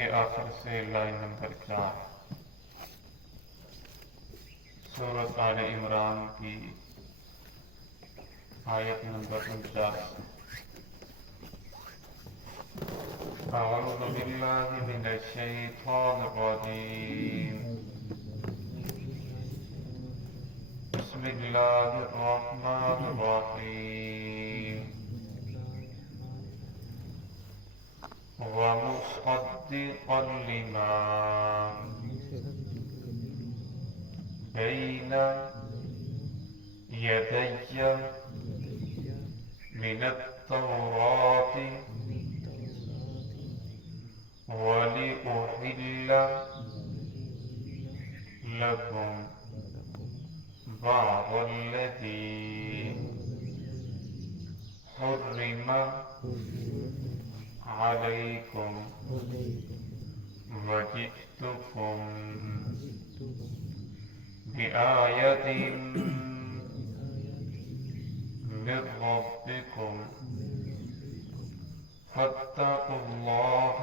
के आखिर से लाइन नंबर 4 सूरत आले इमरान की आयत नंबर 49। अऊज़ु बिल्लाहि मिनश शैतानिर रजीम। बिस्मिल्लाहिर रहमानिर रहीम। वमुस्सद्दिक़न लिमा बैन यदैय मिनत्तौराति वलिउहिल्ल लकुम बअदल्लज़ी हुर्रिम अलैकुम वजि'तुकुम बिआयतिन मिर रब्बिकुम फत्तकुल्लाह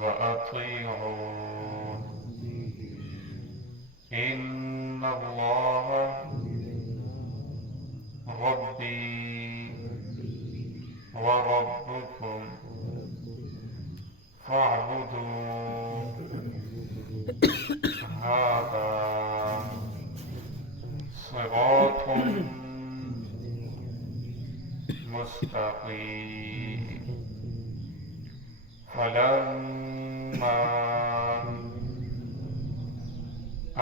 वअतीऊन इन्नल्लाह रब्बी व रब्बुकुम फअबुदूह हाज़ा सिरातुम मुस्तक़ीम। फलम्मा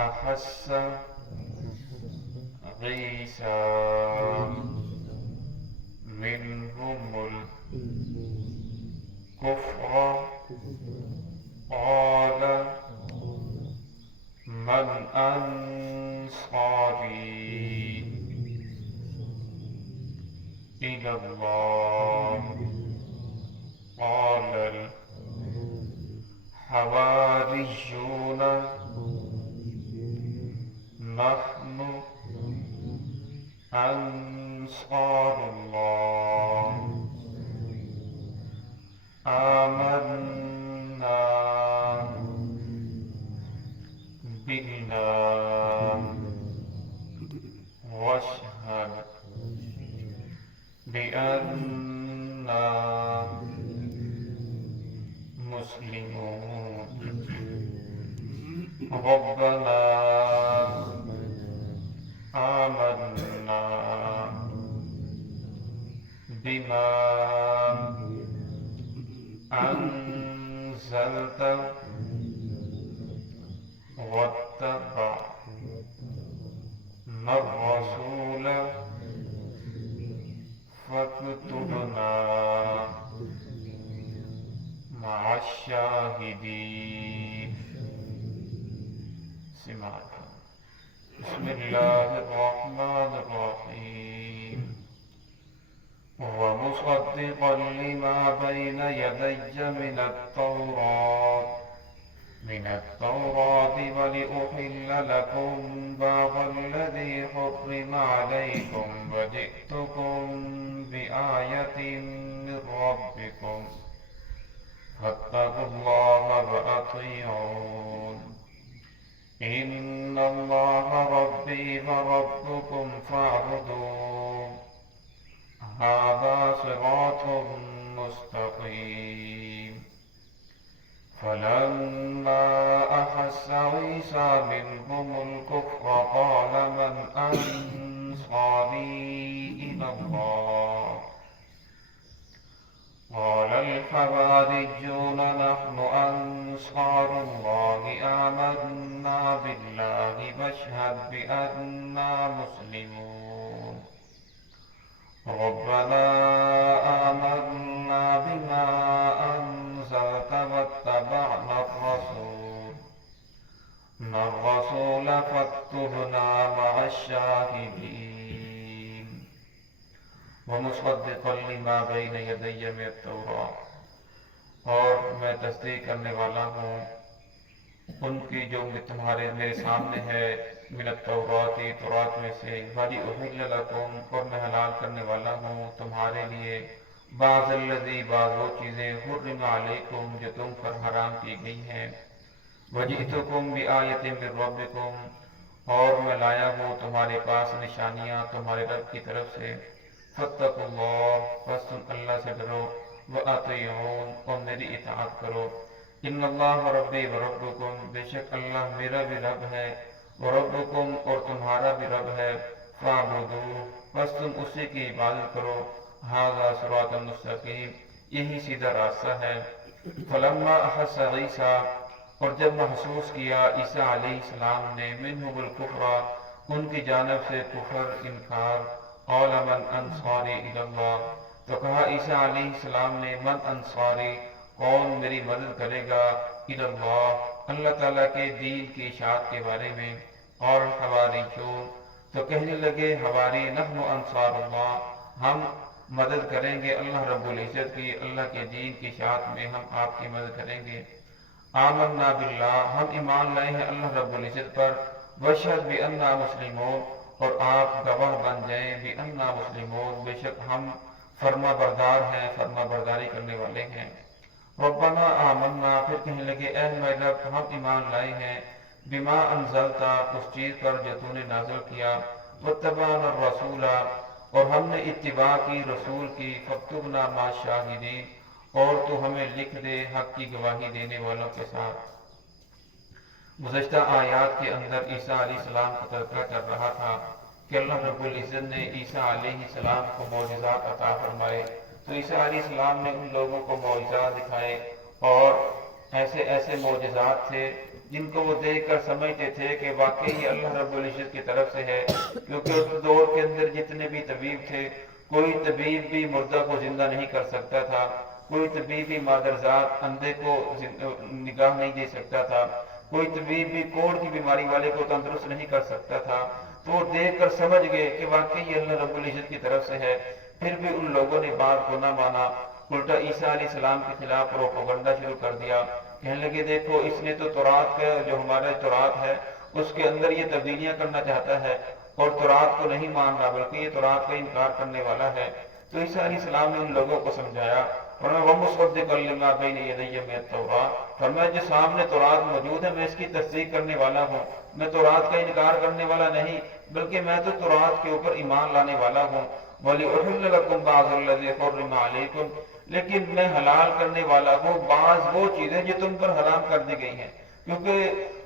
अहस्स ईसा मिनहुमुल कुफ्र क़ाल मन अंसारी इलल्लाह क़ालल हवारिय्यून नहनु अंसारुल्लाह आमन्ना बिल्लाहि वशहद बिअन्ना मुस्लिमून। रब्बना आमन्ना बिमा अंज़लत वत्तबअना रसूल फक्तुबना मअश्शाहिदीन। बिस्मिल्लाहिर रहमानिर रहीम। वमुस्सद्दिक़न लिमा बैन यदैय मिनत्तौराति वलिउहिल्ल लकुम बअदल्लज़ी हुर्रिम अलैकुम वजि'तुकुम बिआयतिन मिर रब्बिकुम फत्तकुल्लाह वअतीऊन इन्नल्लाह रब्बी व रब्बुकुम फअबुदूह हाज़ा सिरातुम मुस्तक़ीम। फलम्मा अहस्स ईसा मिनहुमुल कुफ्र क़ाल मन अंसारी इलल्लाह क़ालल हवारिय्यून नहनु अंसारुल्लाह आमन्ना बिल्लाहि वशहद बिअन्ना मुस्लिमून। रब्बना आमन्ना बिमा अंज़लत वत्तबअना الرسول فاكتبنا مع الشاهدين। वमुस्सद्दिक़न लिमा बैन यदैय मिनत्तौरात, और मैं तस्दीक करने वाला हूँ उनकी जो तुम्हारे मेरे सामने है मिनत्तौरात तौरात में से। वलिउहिल्ल लकुम, और मैं हलाल करने वाला हूँ तुम्हारे लिए बाज़ल्लज़ी बाज़ वो चीज़ें हुर्रिम अलैकुम जो तुम पर हराम की गई हैं। वजीतुकुम बिआयतिन मिर रब्बिकुम और मैं लाया हूँ तुम्हारे पास निशानियाँ तुम्हारे रब की तरफ से। फत्तकुल्लाह बस तुम अल्लाह से डरो, व अतीऊन और मेरी इताअत करो। इन्नल्लाह रब्बी व रब्बुकुम बेशक अल्लाह मेरा भी रब है, व रब्बुकुम और तुम्हारा भी रब है। फ़अबुदूह बस तुम उसी की इबादत करो। हाज़ा सिरातुल मुस्तक़ीम यही सीधा रास्ता है। फलम्मा अहस्स ईसा और जब महसूस किया ईसा अलैहिस्सलाम ने मिन्हुल कुफ्रा उनकी जानब से कुफर इनकार, क़ाल मन अंसारी इलल्लाह तो कहा ईसा अलैहिस्सलाम ने मन अंसारी कौन मेरी मदद करेगा, इलल्लाह अल्लाह ताला के दीन की इशाअत के बारे में। और हवारियून तो कहने लगे हवारी नहनु अंसारुल्लाह हम मदद करेंगे अल्लाह रब्बुल इज़्ज़त की, अल्लाह के दीन की इशाअत में हम आपकी मदद करेंगे। आमन्ना बिल्लाह हम ईमान लाए हैं अल्लाह रब्बुल इज़्ज़त पर। वशहद बि अन्ना मुस्लिमून और आप गवाह बन जाएं बि अन्ना मुस्लिमून बेशक हम फर्मा बरदार हैं, फर्मा बरदारी करने वाले हैं। रब्बना आमन्ना फिर कहने लगे ऐ मेरे रब हम ईमान लाए हैं बिमा अनज़लता उस चीज़ पर जो तूने नाज़िल किया, वत्तबाना रसूला और हमने इत्तिबा की रसूल की, फक्तुबना मा शाहिदीन और तू हमें लिख दे हक की गवाही देने वालों के साथ। गुज़श्ता आयात के अंदर ईसा अलैहिस्सलाम का तज़किरा चल रहा था कि अल्लाह रब्बुल इज़्ज़त ने ईसा अलैहिस्सलाम को मौजिज़ात अता फरमाए। तो ईसा अलैहिस्सलाम ने उन लोगों को मौजिज़ात दिखाए और ऐसे ऐसे मौजिज़ात थे जिनको वो देख कर समझते थे कि वाकई ये अल्लाह रब्बुल इज़्ज़त की तरफ से है। क्योंकि उस दौर के अंदर जितने भी तबीब थे कोई तबीब भी मुर्दा को जिंदा नहीं कर सकता था, कोई तबीब भी मादरजात अंधे को निगाह नहीं दे सकता था, कोई तबीब भी कोढ़ की बीमारी वाले को तंदुरुस्त नहीं कर सकता था। तो वो देख कर समझ गए कि वाकई ये अल्लाह रब्बुल इज़्ज़त की तरफ से है। फिर भी उन लोगों ने बात को न माना, उल्टा ईसा अलैहिस्सलाम के खिलाफ प्रोपेगेंडा शुरू कर दिया। कहने लगे देखो इसने तो तौरात का जो हमारा तौरात है उसके अंदर ये तब्दीलियां करना चाहता है और तौरात को नहीं मान रहा बल्कि ये तौरात का इनकार करने वाला है। तो ईसा अलैहिस्सलाम ने उन लोगों को समझाया और मैं जो सामने तौरात मौजूद है मैं इसकी तस्दीक करने वाला हूँ, मैं तौरात का इनकार करने वाला नहीं बल्कि मैं तो तौरात के ऊपर ईमान लाने वाला हूँ। लेकिन मैं हलाल करने वाला हूँ बाज वो चीजें जो तुम पर हराम कर दी गई हैं। क्योंकि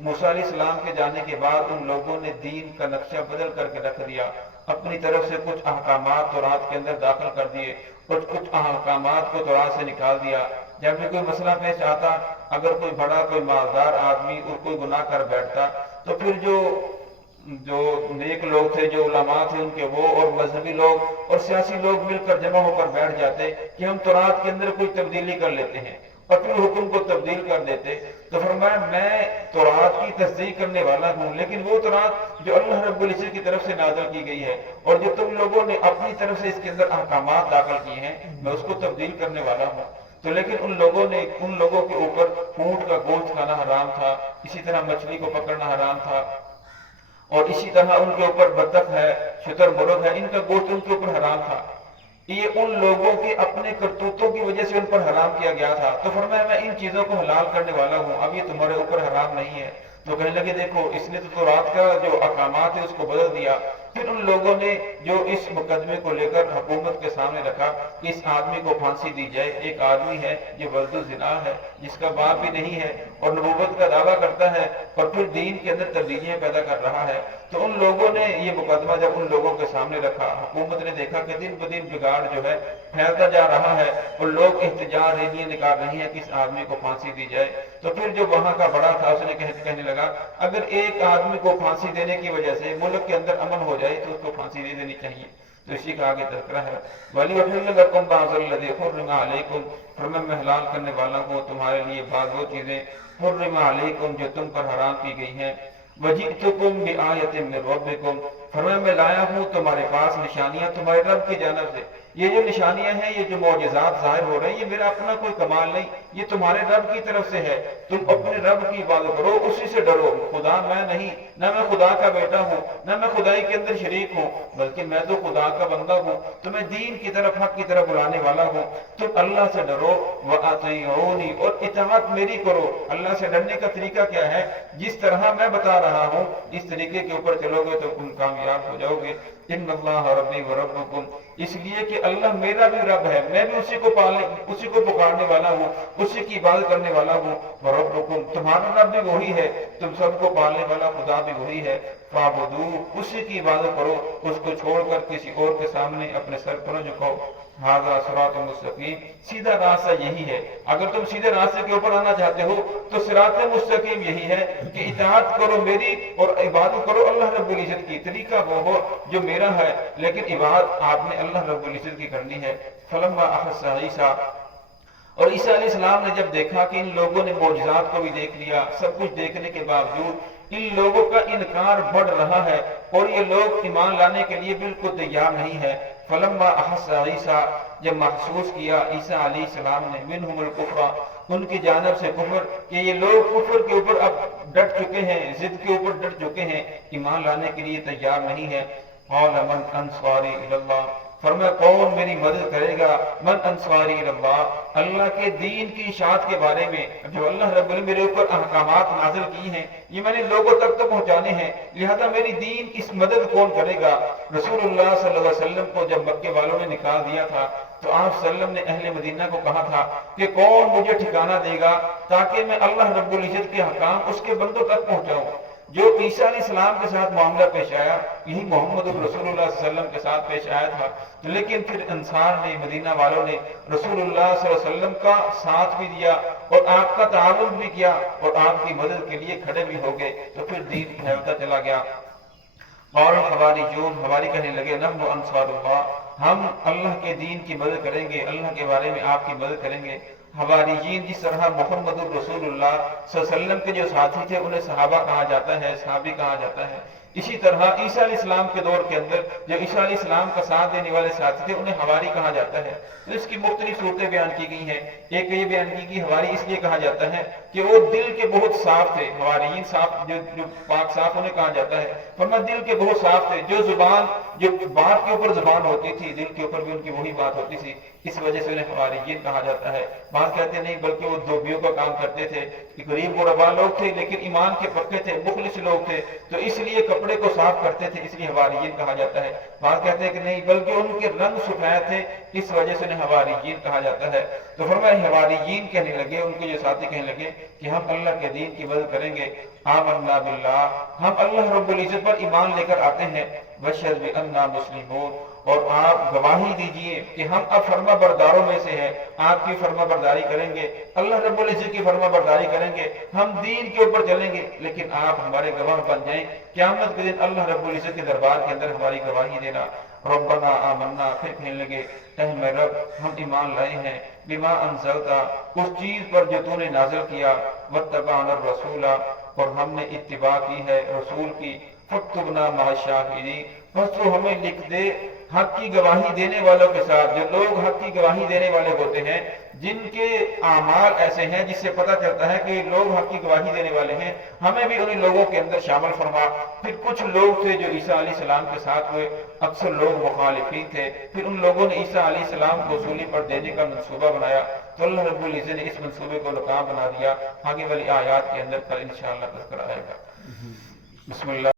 मूसा अलैहिस्सलाम के जाने के बाद उन लोगों ने दीन का नक्शा बदल करके रख दिया, अपनी तरफ से कुछ अहकामात तौरात के अंदर दाखिल कर दिए, कुछ अहकामात को तौरात से निकाल दिया। जब भी कोई मसला पेश आता, अगर कोई बड़ा कोई मालदार आदमी और कोई गुनाह कर बैठता तो फिर जो नेक लोग थे, जो उलमा थे उनके वो और मजहबी लोग और सियासी लोग मिलकर जमा होकर बैठ जाते कि हम तौरात के अंदर कोई तब्दीली कर लेते हैं और फिर हुक्म को तब्दील कर देते। तो फरमाया मैं तौरात की तस्दीक करने वाला हूँ लेकिन वो तौरात जो अल्लाह रब्बुल इज़्ज़त की तरफ से नाज़िल की गई है और जो तुम लोगों ने अपनी तरफ से इसके अंदर अहकामात दाखिल किए हैं मैं उसको तब्दील करने वाला हूँ। तो लेकिन उन लोगों के ऊपर ऊंट का गोश्त खाना हराम था, इसी तरह मछली को पकड़ना हराम था और इसी तरह उनके ऊपर बतख है, शुतुरमुर्ग है, इनका गोश्त उनके ऊपर हराम था। ये उन लोगों के अपने करतूतों की वजह से उन पर हराम किया गया था। तो फरमाया मैं इन चीजों को हलाल करने वाला हूँ, अब ये तुम्हारे ऊपर हराम नहीं है। तो कहने लगे देखो इसने तो तौरात का जो अहकामात है उसको बदल दिया। फिर उन लोगों ने जो इस मुकदमे को लेकर हुकूमत के सामने रखा कि इस आदमी को फांसी दी जाए। एक आदमी है जो वल्दु ज़िना है, जिसका बाप भी नहीं है और नबूवत का दावा करता है और फिर दीन के अंदर तब्दीलियां पैदा कर रहा है। तो उन लोगों ने ये मुकदमा जब उन लोगों के सामने रखा, हुकूमत ने देखा कि दिन ब दिन बिगाड़ जो है फैलता जा रहा है और लोग एहतजाज रैलियां निकाल रही हैं कि इस आदमी को फांसी दी जाए। तो फिर जो वहां का बड़ा था उसने कहने लगा अगर एक आदमी को फांसी देने की वजह से मुल्क के अंदर अमन हो जाए तो उसको फांसी दे देनी चाहिए। तो इसी का आगे तज़किरा है मैं हलाल करने वाला हूँ तुम्हारे लिए बाज़ वो चीजें हुर्रिमा अलैकुम जो तुम पर हराम की गई हैं। वजीतुकुम बिआयतिन मिर रब्बिकुम फरमाया मैं लाया हूँ तुम्हारे पास निशानियां तुम्हारे रब की जानब से। یہ جو نشانیاں ہیں، یہ جو معجزات ظاہر ہو رہے ہیں، یہ میرا اپنا کوئی کمال نہیں، یہ تمہارے رب کی طرف سے ہے۔ تم اپنے رب کی عبادت کرو، اسی سے ڈرو۔ خدا میں نہیں، نہ میں خدا کا بیٹا ہوں، نہ میں خدائی کے اندر شریک ہوں، بلکہ میں تو خدا کا بندہ ہوں، تمہیں دین کی طرف، حق کی طرف بلانے والا ہوں۔ تم اللہ سے ڈرو، وَأَطِیعُونِ، اور اطاعت میری کرو۔ اللہ سے ڈرنے کا طریقہ کیا ہے؟ جس طرح میں بتا رہا ہوں اس طریقے کے اوپر چلو گے تو تم کامیاب ہو جاؤ گے۔ ان اللہ ربی وربکم، اس لیے کہ اللہ میرا بھی رب ہے، میں بھی اسی کو پکارنے والا ہوں، اسی کی عبادت کرنے والا ہوں۔ وربکم، تمہارا رب بھی وہی ہے، تم سب کو پالنے والا خدا بھی وہی ہے۔ فاعبدوہ، اسی کی عبادت کرو، اس کو چھوڑ کر کسی اور کے سامنے اپنے سر پر نہ جھکاؤ۔ ھذا صراط مستقیم، سیدھا راستہ یہی ہے۔ اگر تم سیدھے راستے کے اوپر آنا چاہتے ہو تو صراط مستقیم یہی ہے کہ اطاعت کرو میری اور عبادت کرو اللہ رب العزت کی۔ طریقہ وہ ہو جو میرا ہے، لیکن عبادت آپ نے اللہ رب العزت کی کرنی ہے۔ فلما احس عیسیٰ، اور عیسیٰ علیہ السلام نے جب دیکھا کہ ان لوگوں نے معجزات کو بھی دیکھ لیا، سب کچھ دیکھنے کے باوجود ان لوگوں کا انکار بڑھ رہا ہے اور یہ لوگ ایمان لانے کے لیے بالکل تیار نہیں ہے۔ فلما احس عیسیٰ، جب محسوس کیا عیسیٰ علیہ السلام نے منہم الکفر، ان کی جانب سے کفر، کہ یہ لوگ کفر کے اوپر اب ڈٹ چکے ہیں، ضد کے اوپر ڈٹ چکے ہیں، ایمان لانے کے لیے تیار نہیں ہے۔ قال من انصاری الی اللہ، فرمایا کون میری مدد کرے گا؟ من انصاری الی اللہ، اللہ کے دین کی اشاعت کے بارے میں جو اللہ رب العالمین میرے اوپر احکامات نازل کی ہیں، یہ میں نے لوگوں تک تو پہنچانے ہیں، لہذا میری دین کی اس مدد کون کرے گا؟ رسول اللہ صلی اللہ علیہ وسلم کو جب مکے والوں نے نکال دیا تھا تو آپ صلی اللہ علیہ وسلم نے اہل مدینہ کو کہا تھا کہ کون مجھے ٹھکانہ دے گا تاکہ میں اللہ رب العزت کے احکام اس کے بندوں تک پہنچاؤں۔ جو عیسیٰ علیہ السلام کے ساتھ معاملہ پیش آیا، یہی محمد رسول اللہ صلی اللہ علیہ وسلم کے ساتھ پیش آیا تھا، لیکن پھر انصار نے، مدینہ والوں نے رسول اللہ صلی اللہ علیہ وسلم کا ساتھ بھی دیا اور آپ کا تعاون بھی کیا اور آپ کی مدد کے لیے کھڑے بھی ہو گئے، تو پھر دین پھیلتا چلا گیا۔ اور حواریون، حواری کہنے لگے نحن انصار اللہ، ہم اللہ کے دین کی مدد کریں گے، اللہ کے بارے میں آپ کی مدد کریں گے۔ حواریین، جس طرح محمد رسول اللہ صلی اللہ علیہ وسلم کے جو ساتھی تھے انہیں صحابہ کہا جاتا ہے، صحابی کہا جاتا ہے، اسی طرح عیسیٰ علیہ السلام کے دور کے اندر جو عیسیٰ علیہ السلام کا ساتھ دینے والے ساتھی تھے انہیں حواری کہا جاتا ہے۔ تو اس کی مختلف صورتیں بیان کی گئی ہیں۔ ایک یہ بیان کی کہ حواری اس لیے کہا جاتا ہے کہ وہ دل کے بہت صاف تھے، حواریین صاف، جو پاک صاف انہیں کہا جاتا ہے، فرمایا دل کے بہت صاف تھے، جو زبان، جو بات کے اوپر زبان ہوتی تھی دل کے اوپر بھی ان کی وہی بات ہوتی تھی، اس وجہ سے انہیں حواریین کہا جاتا ہے۔ بات کہتے نہیں بلکہ وہ دھوبیوں کا کام کرتے تھے، غریب غربا لوگ تھے لیکن ایمان کے پکے تھے، مخلص لوگ تھے، تو اس لیے کپڑے کو صاف کرتے تھے، اس لیے حواریین کہا جاتا ہے۔ بات کہتے ہیں کہ نہیں بلکہ ان کے رنگ سفید تھے، اس وجہ سے انہیں حواریین کہا جاتا ہے۔ تو فرمایا حواریین کہنے لگے، ان کے جو ساتھی کہنے لگے کہ ہم اللہ کے دین کی مدد کریں گے۔ آمنا باللہ، ہم اللہ رب العزت پر ایمان لے کر آتے ہیں، واشہد بأننا مسلمون، اور آپ گواہی دیجئے کہ ہم اب فرما برداروں میں سے ہیں، آپ کی فرما برداری کریں گے، اللہ رب العزت کی فرما برداری کریں گے، ہم دین کے اوپر چلیں گے، لیکن آپ ہمارے گواہ بن جائیں قیامت کے دن اللہ رب العزت کے دربار کے اندر ہماری گواہی دینا۔ ربنا آمنا، پھر کہنے لگے اے میرے رب ہم ایمان لائے ہیں، بما انزلتا، اس چیز پر جو تو نے نازل کیا، واتبعنا الرسول، اور ہم نے اتباع کی ہے رسول کی، فاکتبنا مع الشاہدین، بس تو ہمیں لکھ دے حق کی گواہی دینے والوں کے ساتھ۔ جو لوگ حق کی گواہی دینے والے ہوتے ہیں، جن کے اعمال ایسے ہیں جس سے پتہ چلتا ہے کہ لوگ حق کی گواہی دینے والے ہیں، ہمیں بھی ان لوگوں کے اندر شامل فرما۔ پھر کچھ لوگ تھے جو عیسیٰ علیہ السلام کے ساتھ ہوئے، اکثر لوگ مخالفین تھے، پھر ان لوگوں نے عیسیٰ علیہ السلام کو سولی پر دینے کا منصوبہ بنایا، تو اللہ رب العزت نے اس منصوبے کو ناکام بنا دیا۔ آگے والی آیات کے اندر پر انشاءاللہ تذکرہ آئے گا۔ بسم اللہ۔